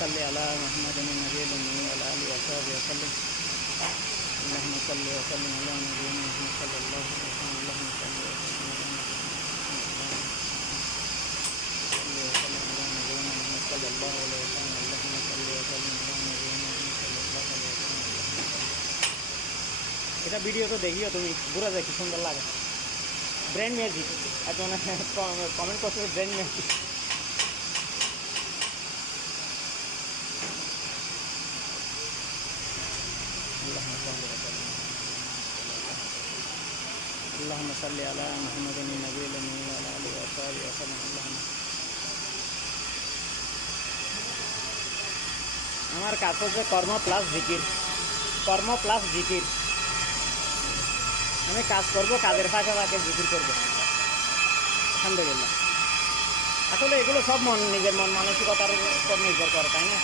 صل على محمد النبي الأمي وعلى آله وصحبه وسلم اللهم صل وسلم على نبينا محمد صلى الله عليه وسلم اللهم صل وسلم على صلى الله عليه وسلم اللهم صل وسلم على نبينا محمد صلى الله عليه وسلم। এটা ভিডিও তো দেখিও তুমি বুঝা যায় কি সুন্দর লাগে ব্রেন ম্যাজিক এখন কমেন্ট করতে ব্রেন ম্যাজিক اللهم صل على محمد النبي الأمي وعلى آله وصحبه وسلم اللهم আমার কাজ হচ্ছে কর্ম প্লাস জিকির কর্ম প্লাস জিকির আমি কাজ করব কাজের ফাঁকে ফাঁকে জিকির করবো আলহামদুলিল্লাহ আসলে এগুলো সব নিজের মন মানসিকতার উপর নির্ভর করে তাই না।